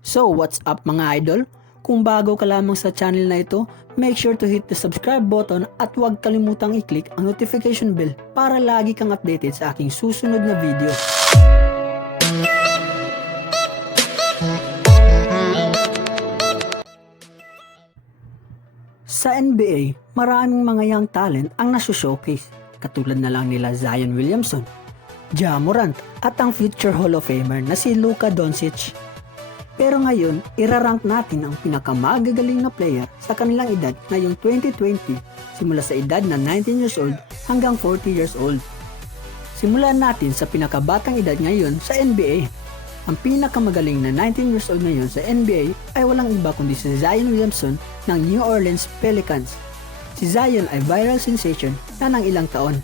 So what's up mga idol? Kung bago ka lamang sa channel na ito, make sure to hit the subscribe button at huwag kalimutang i-click ang notification bell para lagi kang updated sa aking susunod na video. Sa NBA, maraming mga young talent ang naso-showcase, katulad na lang nila Zion Williamson, Ja Morant at ang future Hall of Famer na si Luka Doncic. Pero ngayon, irarank natin ang pinakamagagaling na player sa kanilang edad ngayong 2020 simula sa edad na 19 years old hanggang 40 years old. Simulan natin sa pinakabatang edad ngayon sa NBA. Ang pinakamagaling na 19 years old ngayon sa NBA ay walang iba kundi si Zion Williamson ng New Orleans Pelicans. Si Zion ay viral sensation na ng ilang taon.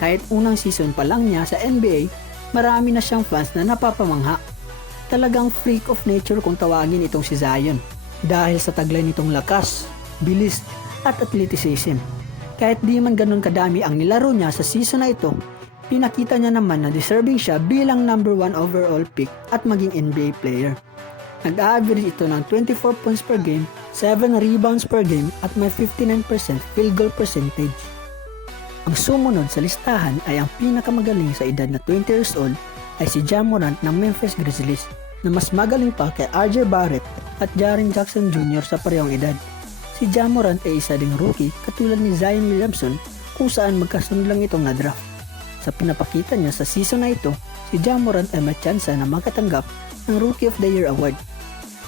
Kahit unang season pa lang niya sa NBA, marami na siyang fans na napapamangha. Talagang freak of nature kung tawagin itong si Zion dahil sa taglay nitong lakas, bilis at athleticism. Kahit di man ganun kadami ang nilaro niya sa season na ito, pinakita niya naman na deserving siya bilang number 1 overall pick at maging NBA player. Nag-average ito ng 24 points per game, 7 rebounds per game at may 59% field goal percentage. Ang sumunod sa listahan ay ang pinakamagaling sa edad na 20 years old ay si Ja Morant ng Memphis Grizzlies na mas magaling pa kay RJ Barrett at Jaren Jackson Jr. sa parehong edad. Si Ja Morant ay isa ding rookie katulad ni Zion Williamson kung saan magkasunod lang itong na-draft. Sa pinapakita niya sa season na ito, si Ja Morant ay may tsansa na makatanggap ng Rookie of the Year award.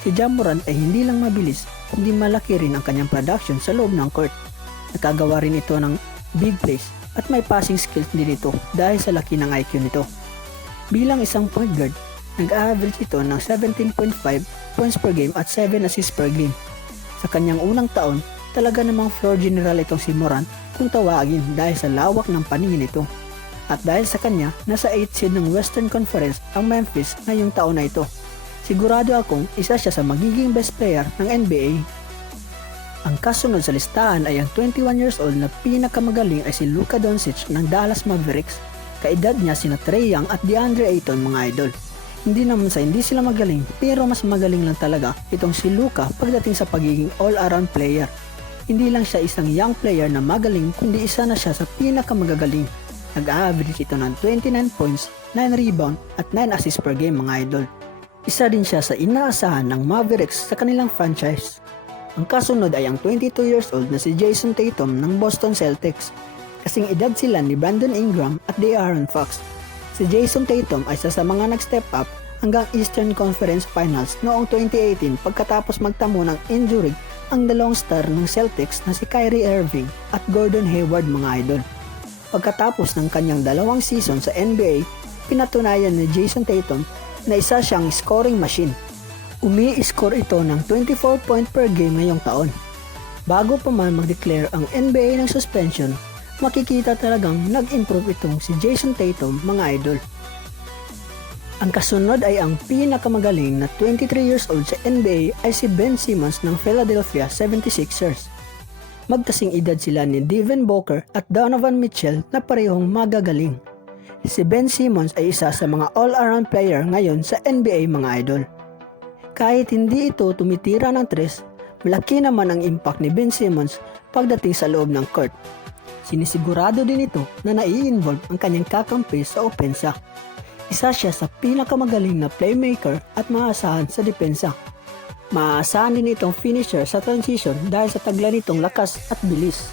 Si Ja Morant ay hindi lang mabilis kundi malaki rin ang kanyang production sa loob ng court. Nakagawa rin ito ng big plays at may passing skills din ito dahil sa laki ng IQ nito. Bilang isang point guard, nag-average ito ng 17.5 points per game at 7 assists per game. Sa kanyang unang taon, talaga namang floor general itong si Morant kung tawagin dahil sa lawak ng paningin nito. At dahil sa kanya, nasa 8th seed ng Western Conference ang Memphis ngayong taon na ito. Sigurado akong isa siya sa magiging best player ng NBA. Ang kasunod sa listahan ay ang 21 years old na pinakamagaling ay si Luka Doncic ng Dallas Mavericks. Kaedad niya sina Trae Young at DeAndre Ayton mga idol. Hindi naman sa hindi sila magaling pero mas magaling lang talaga itong si Luka pagdating sa pagiging all-around player. Hindi lang siya isang young player na magaling kundi isa na siya sa pinakamagagaling. Nag-average ito ng 29 points, 9 rebound at 9 assists per game mga idol. Isa din siya sa inaasahan ng Mavericks sa kanilang franchise. Ang kasunod ay ang 22 years old na si Jason Tatum ng Boston Celtics. Kasing edad sila ni Brandon Ingram at De'Aaron Fox. Si Jason Tatum ay isa sa mga nag-step up hanggang Eastern Conference Finals noong 2018 pagkatapos magtamo ng injury ang dalawang star ng Celtics na si Kyrie Irving at Gordon Hayward mga idol. Pagkatapos ng kanyang dalawang season sa NBA, pinatunayan ni Jason Tatum na isa siyang scoring machine. Umi-score ito ng 24 point per game ngayong taon. Bago pa man mag-declare ang NBA ng suspension, makikita talagang nag-improve itong si Jason Tatum mga idol. Ang kasunod ay ang pinakamagaling na 23 years old sa NBA ay si Ben Simmons ng Philadelphia 76ers. Magkasing edad sila ni Devin Booker at Donovan Mitchell na parehong magagaling. Si Ben Simmons ay isa sa mga all-around player ngayon sa NBA mga idol. Kahit hindi ito tumitira ng tres, malaki naman ang impact ni Ben Simmons pagdating sa loob ng court. Sinisigurado din ito na nai-involve ang kanyang kakampi sa opensa. Isa siya sa pinakamagaling na playmaker at maasahan sa depensa. Maaasahan din itong finisher sa transition dahil sa tagla nitong lakas at bilis.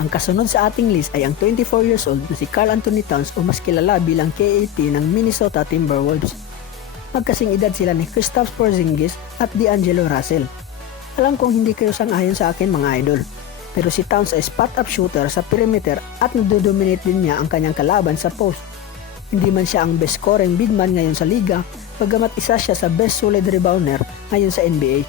Ang kasunod sa ating list ay ang 24 years old na si Karl Anthony Towns o mas kilala bilang KAT ng Minnesota Timberwolves. Magkasing edad sila ni Kristaps Porzingis at D'Angelo Russell. Alam kong hindi kayo sang-ayon sa akin mga idol. Pero si Towns ay spot-up shooter sa perimeter at nadodominate din niya ang kanyang kalaban sa post. Hindi man siya ang best scoring big man ngayon sa liga, bagamat isa siya sa best solid rebounder ngayon sa NBA.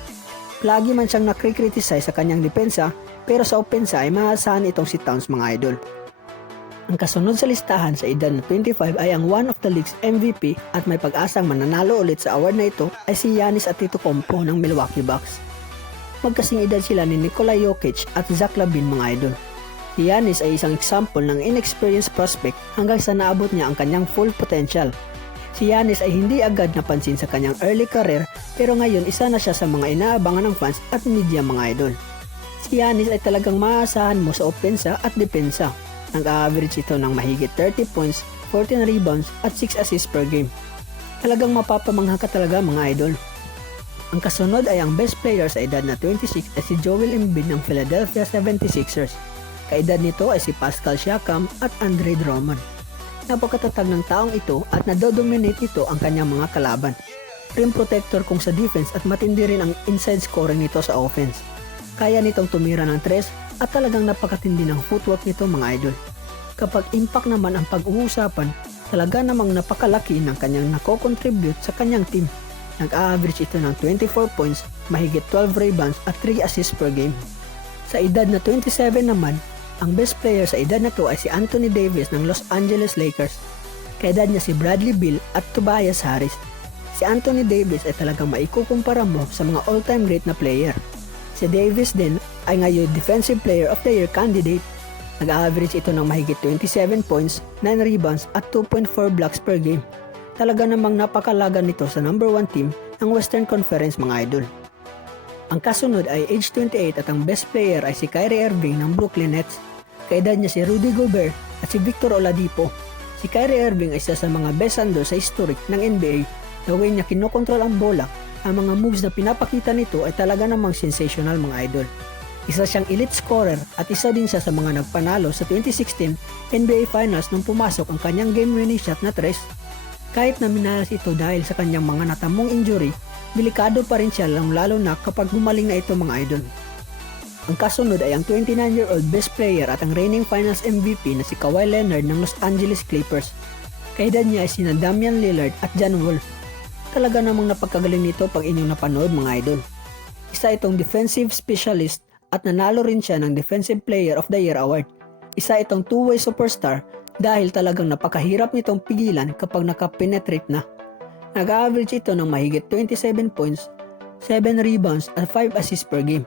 Lagi man siyang nakri-criticize sa kanyang depensa, pero sa opensa ay maasahan itong si Towns mga idol. Ang kasunod sa listahan sa edad na 25 ay ang one of the league's MVP at may pag-asang mananalo ulit sa award na ito ay si Giannis Antetokounmpo ng Milwaukee Bucks. Magkasing edad sila ni Nikola Jokic at Zach LaVine mga idol. Si Giannis ay isang example ng inexperienced prospect hanggang sa naabot niya ang kanyang full potential. Si Giannis ay hindi agad napansin sa kanyang early career pero ngayon isa na siya sa mga inaabangan ng fans at media mga idol. Si Giannis ay talagang maaasahan mo sa opensa at depensa. Nag-average ito ng mahigit 30 points, 14 rebounds at 6 assists per game. Talagang mapapamangha ka talaga mga idol. Ang kasunod ay ang best player sa edad na 26 ay si Joel Embiid ng Philadelphia 76ers. Kaedad nito ay si Pascal Siakam at Andre Drummond. Napakatatag ng taong ito at nadodominate ito ang kanyang mga kalaban. Rim protector kung sa defense at matindi rin ang inside scoring nito sa offense. Kaya nitong tumira ng tres at talagang napakatindi ng footwork nito mga idol. Kapag impact naman ang pag-uusapan, talaga namang napakalaki ng kanyang nako-contribute sa kanyang team. Nag-average ito ng 24 points, mahigit 12 rebounds at 3 assists per game. Sa edad na 27 naman, ang best player sa edad na to ay si Anthony Davis ng Los Angeles Lakers. Kaedad niya si Bradley Beal at Tobias Harris. Si Anthony Davis ay talagang maikukumpara mo sa mga all-time great na player. Si Davis din ay ngayon Defensive Player of the Year candidate. Nag-average ito ng mahigit 27 points, 9 rebounds at 2.4 blocks per game. Talaga namang napakalaga nito sa number 1 team ng Western Conference mga idol. Ang kasunod ay age 28 at ang best player ay si Kyrie Irving ng Brooklyn Nets. Kaedad niya si Rudy Gobert at si Victor Oladipo. Si Kyrie Irving ay isa sa mga best handler sa historic ng NBA. The way niya kinokontrol ang bola, ang mga moves na pinapakita nito ay talaga namang sensational mga idol. Isa siyang elite scorer at isa din siya sa mga nagpanalo sa 2016 NBA Finals nung pumasok ang kanyang game-winning shot na tres. Kahit na minalas ito dahil sa kanyang mga natamong injury, delikado pa rin siya lalo na kapag gumaling na ito mga idol. Ang kasunod ay ang 29-year-old best player at ang reigning finals MVP na si Kawhi Leonard ng Los Angeles Clippers. Kaedad niya ay sina Damian Lillard at John Wall. Talaga namang napagkagaling nito pag inyong napanood mga idol. Isa itong defensive specialist at nanalo rin siya ng Defensive Player of the Year award. Isa itong two-way superstar dahil talagang napakahirap nitong pigilan kapag nakapenetrate na. Nag-average ito ng mahigit 27 points, 7 rebounds at 5 assists per game.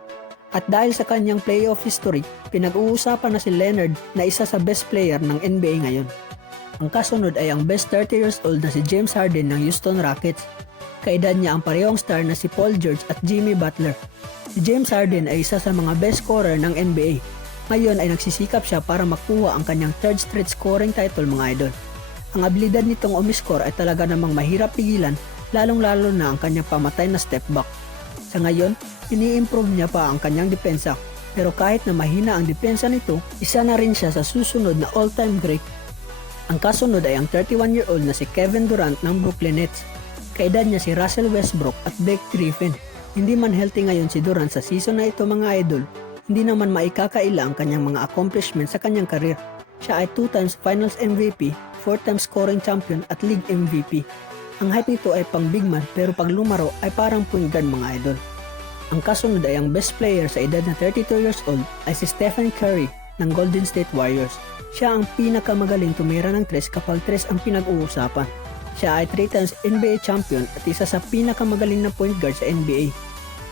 At dahil sa kanyang playoff history, pinag-uusapan na si Leonard na isa sa best player ng NBA ngayon. Ang kasunod ay ang best 30 years old na si James Harden ng Houston Rockets. Kaedad niya ang parehong star na si Paul George at Jimmy Butler. Si James Harden ay isa sa mga best scorer ng NBA. Ngayon ay nagsisikap siya para makuha ang kanyang third straight scoring title mga idol. Ang abilidad nitong umiscore ay talaga namang mahirap pigilan, lalong-lalo na ang kanyang pamatay na step back. Sa ngayon, ini-improve niya pa ang kanyang depensa, pero kahit na mahina ang depensa nito, isa na rin siya sa susunod na all-time great. Ang kasunod ay ang 31-year-old na si Kevin Durant ng Brooklyn Nets. Kaedad niya si Russell Westbrook at Blake Griffin. Hindi man healthy ngayon si Durant sa season na ito mga idol, hindi naman maikakaila ang kanyang mga accomplishments sa kanyang karir. Siya ay 2 times Finals MVP, 4 times scoring champion at league MVP. Ang height nito ay pang big man pero pag lumaro ay parang point guard mga idol. Ang kasunod ay ang best player sa edad na 32 years old ay si Stephen Curry ng Golden State Warriors. Siya ang pinakamagaling tumira ng tres kapag tres ang pinag-uusapan. Siya ay 3 times NBA champion at isa sa pinakamagaling na point guard sa NBA.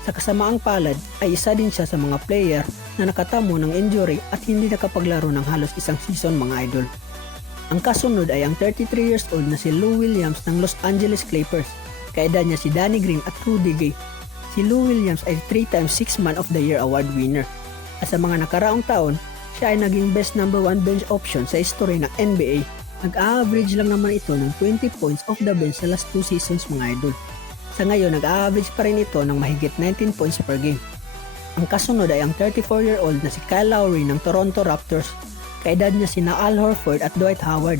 Sa kasamaang palad ay isa din siya sa mga player na nakatamo ng injury at hindi nakapaglaro ng halos isang season mga idol. Ang kasunod ay ang 33 years old na si Lou Williams ng Los Angeles Clippers. Kaedad niya si Danny Green at Rudy Gay. Si Lou Williams ay 3 times 6 Man of the Year award winner. At sa mga nakaraang taon, siya ay naging best number 1 bench option sa history ng NBA. Nag-average lang naman ito ng 20 points off the bench sa last 2 seasons mga idol. Sa ngayon, nag-average pa rin ito ng mahigit 19 points per game. Ang kasunod ay ang 34-year-old na si Kyle Lowry ng Toronto Raptors. Kaedad niya sina Al Horford at Dwight Howard.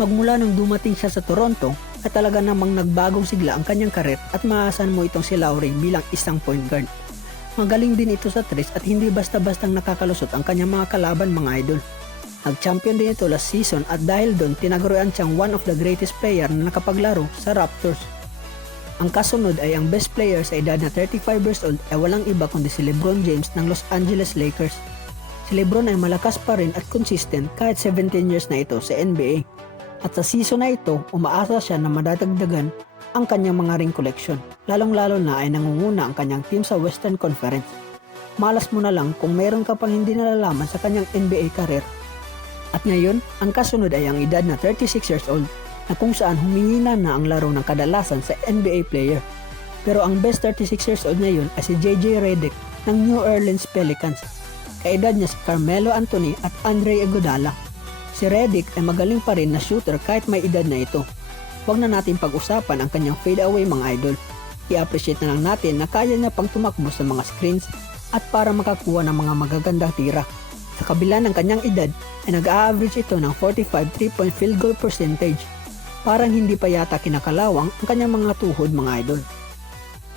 Magmula nang dumating siya sa Toronto, ay talaga namang nagbagong sigla ang kanyang karir at maasahan mo itong si Lowry bilang isang point guard. Magaling din ito sa tres at hindi basta-bastang nakakalusot ang kanyang mga kalaban mga idol. Nag-champion din ito last season at dahil doon tinagurian siyang one of the greatest player na nakapaglaro sa Raptors. Ang kasunod ay ang best player sa edad na 35 years old ay walang iba kundi si LeBron James ng Los Angeles Lakers. Si LeBron ay malakas pa rin at consistent kahit 17 years na ito sa NBA. At sa season na ito, umaasa siya na madadagdagan ang kanyang mga ring collection. Lalong-lalo na ay nangunguna ang kanyang team sa Western Conference. Malas mo na lang kung mayroon ka pang hindi nalalaman sa kanyang NBA career. At ngayon, ang kasunod ay ang edad na 36 years old. na kung saan humihina na ang laro ng kadalasan sa NBA player. Pero ang best 36 years old ngayon ay si JJ Redick ng New Orleans Pelicans. Kaedad niya si Carmelo Anthony at Andre Iguodala. Si Redick ay magaling pa rin na shooter kahit may edad na ito. Huwag na natin pag-usapan ang kanyang fadeaway mga idol. I-appreciate na lang natin na kaya niya pang tumakbo sa mga screens at para makakuha ng mga magagandang tira. Sa kabila ng kanyang edad ay nag-a-average ito ng 45 3-point field goal percentage. Parang hindi pa yata kinakalawang ang kanyang mga tuhod mga idol.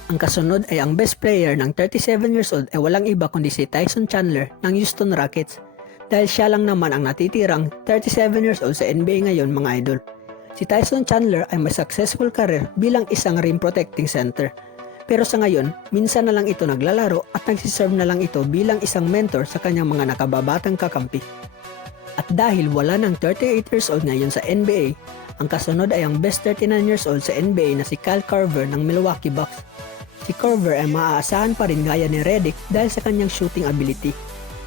Ang kasunod ay ang best player ng 37 years old ay walang iba kundi si Tyson Chandler ng Houston Rockets dahil siya lang naman ang natitirang 37 years old sa NBA ngayon mga idol. Si Tyson Chandler ay may successful career bilang isang rim protecting center. Pero sa ngayon, minsan na lang ito naglalaro at nagsiserve na lang ito bilang isang mentor sa kanyang mga nakababatang kakampi. At dahil wala ng 38 years old ngayon sa NBA, ang kasunod ay ang best 39 years old sa NBA na si Kyle Korver ng Milwaukee Bucks. Si Korver ay maaasahan pa rin gaya ni Redick dahil sa kanyang shooting ability.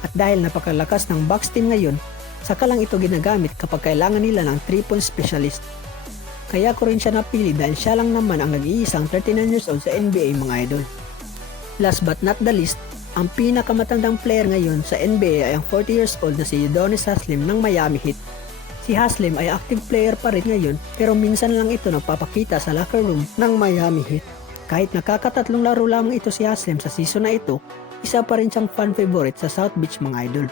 At dahil napakalakas ng Bucks team ngayon, saka lang ito ginagamit kapag kailangan nila ng 3-point specialist. Kaya ko rin siya napili dahil siya lang naman ang nag-iisang 39 years old sa NBA mga idol. Last but not the least, ang pinakamatandang player ngayon sa NBA ay ang 40 years old na si Udonis Haslem ng Miami Heat. Si Haslem ay active player pa rin ngayon pero minsan lang ito nagpapakita sa locker room ng Miami Heat. Kahit nakakatatlong laro lamang ito si Haslem sa season na ito, isa pa rin siyang fan favorite sa South Beach mga idol.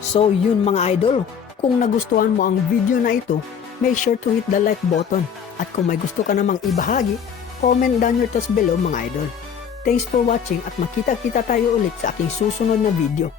So yun mga idol, kung nagustuhan mo ang video na ito, make sure to hit the like button. At kung may gusto ka namang ibahagi, comment down your thoughts below mga idol. Thanks for watching at makita-kita tayo ulit sa aking susunod na video.